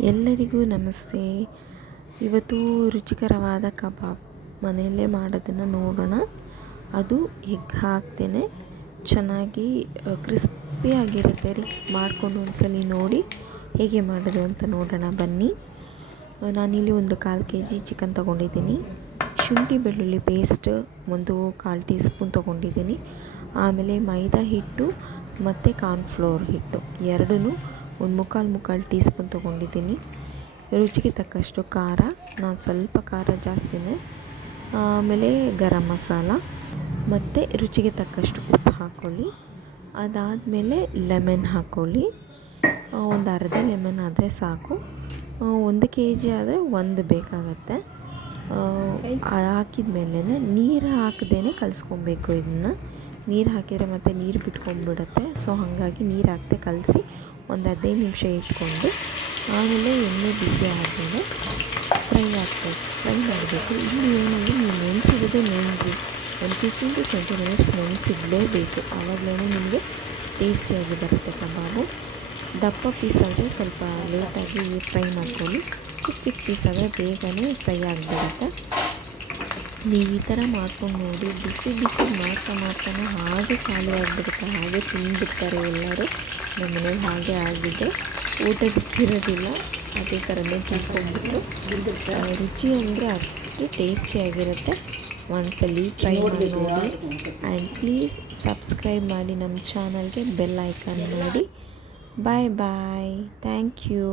ಎಲ್ಲರಿಗೂ ನಮಸ್ತೆ. ಇವತ್ತು ರುಚಿಕರವಾದ ಕಬಾಬ್ ಮನೆಯಲ್ಲೇ ಮಾಡೋದನ್ನು ನೋಡೋಣ. ಅದು ಎಗ್ ಹಾಕ್ತೇನೆ, ಚೆನ್ನಾಗಿ ಕ್ರಿಸ್ಪಿಯಾಗಿರುತ್ತೆ ರೀ. ಮಾಡಿಕೊಂಡು ಒಂದ್ಸಲ ನೋಡಿ ಹೇಗೆ ಮಾಡೋದು ಅಂತ ನೋಡೋಣ ಬನ್ನಿ. ನಾನಿಲ್ಲಿ ಒಂದು 1/4 kg ಚಿಕನ್ ತೊಗೊಂಡಿದ್ದೀನಿ. ಶುಂಠಿ ಬೆಳ್ಳುಳ್ಳಿ ಪೇಸ್ಟ್ ಒಂದು 1/4 ಟೀ ಸ್ಪೂನ್ ತೊಗೊಂಡಿದ್ದೀನಿ. ಆಮೇಲೆ ಮೈದಾ ಹಿಟ್ಟು ಮತ್ತು ಕಾರ್ನ್ಫ್ಲೋರ್ ಹಿಟ್ಟು ಎರಡೂ ಒಂದು ಮುಕ್ಕಾಲು ಟೀ ಸ್ಪೂನ್ ತೊಗೊಂಡಿದ್ದೀನಿ. ರುಚಿಗೆ ತಕ್ಕಷ್ಟು ಖಾರ, ನಾನು ಸ್ವಲ್ಪ ಖಾರ ಜಾಸ್ತಿನೇ. ಆಮೇಲೆ ಗರಂ ಮಸಾಲ ಮತ್ತು ರುಚಿಗೆ ತಕ್ಕಷ್ಟು ಉಪ್ಪು ಹಾಕ್ಕೊಳ್ಳಿ. ಅದಾದಮೇಲೆ ಲೆಮನ್ ಹಾಕ್ಕೊಳ್ಳಿ. ಒಂದು ಅರ್ಧ ಲೆಮನ್ ಆದರೆ ಸಾಕು. 1 kg ಆದರೆ 1 ಬೇಕಾಗತ್ತೆ. ಹಾಕಿದ ಮೇಲೆ ನೀರು ಹಾಕದೇ ಕಲಿಸ್ಕೊಬೇಕು. ಇದನ್ನು ನೀರು ಹಾಕಿದರೆ ಮತ್ತು ನೀರು ಬಿಟ್ಕೊಂಡ್ಬಿಡುತ್ತೆ. ಸೊ ಹಾಗಾಗಿ ನೀರು ಹಾಕದೆ ಕಲಸಿ ಒಂದು 15 ನಿಮಿಷ ಇಟ್ಕೊಂಡು ಆಮೇಲೆ ಎಣ್ಣೆ ಬಿಸಿ ಆದಮೇಲೆ ಫ್ರೈ ಮಾಡಬೇಕು. ಇಲ್ಲಿ ಏನಂದರೆ ನೀವು ನೆನೆಸಿರೋದೇ ನೆನೆಸಿ 15 to 20 ಮಿನಿಟ್ಸ್ ನೆನೆಸಿಡಲೇಬೇಕು. ಆವಾಗಲೇ ನಿಮಗೆ ಟೇಸ್ಟಿಯಾಗಿ ಬರುತ್ತೆ ಕಬಾಬು. ದಪ್ಪ ಪೀಸ್ ಆದರೆ ಸ್ವಲ್ಪ ಲೇಟಾಗಿ ಫ್ರೈ ಮಾಡ್ಕೊಳ್ಳಿ. ಚಿಕ್ಕ ಪೀಸ್ ಆದರೆ ಬೇಗನೆ ಫ್ರೈ ಆಗಿಬಿಡುತ್ತೆ. ನೀವು ಈ ಥರ ಮಾಡ್ಕೊಂಡು ನೋಡಿ. ಬಿಸಿ ಮಾಡ್ತಾನೆ ಹಾಗೆ ಖಾಲಿ ಆಗಿಬಿಡುತ್ತೆ. ಹಾಗೆ ತಿಂದುಬಿಡ್ತಾರೆ ಎಲ್ಲರೂ. ನಮ್ಮ ಮನೇಲಿ ಹಾಗೆ ಆಗಿದೆ. ಊಟ ಬಿಟ್ಟಿರೋದಿಲ್ಲ, ಅದೇ ಥರನೇ ತಿಳ್ಕೊಂಡ್ಬಿಟ್ಟು. ರುಚಿ ಅಂದರೆ ಅಷ್ಟು ಟೇಸ್ಟಿಯಾಗಿರುತ್ತೆ. ಒಂದ್ಸಲಿ ಟ್ರೈ ಮಾಡಿ ನೋಡಿ. ಆ್ಯಂಡ್ ಪ್ಲೀಸ್ ಸಬ್ಸ್ಕ್ರೈಬ್ ಮಾಡಿ ನಮ್ಮ ಚಾನಲ್ಗೆ, ಬೆಲ್ ಐಕಾನ್ ಮಾಡಿ. Bye thank you.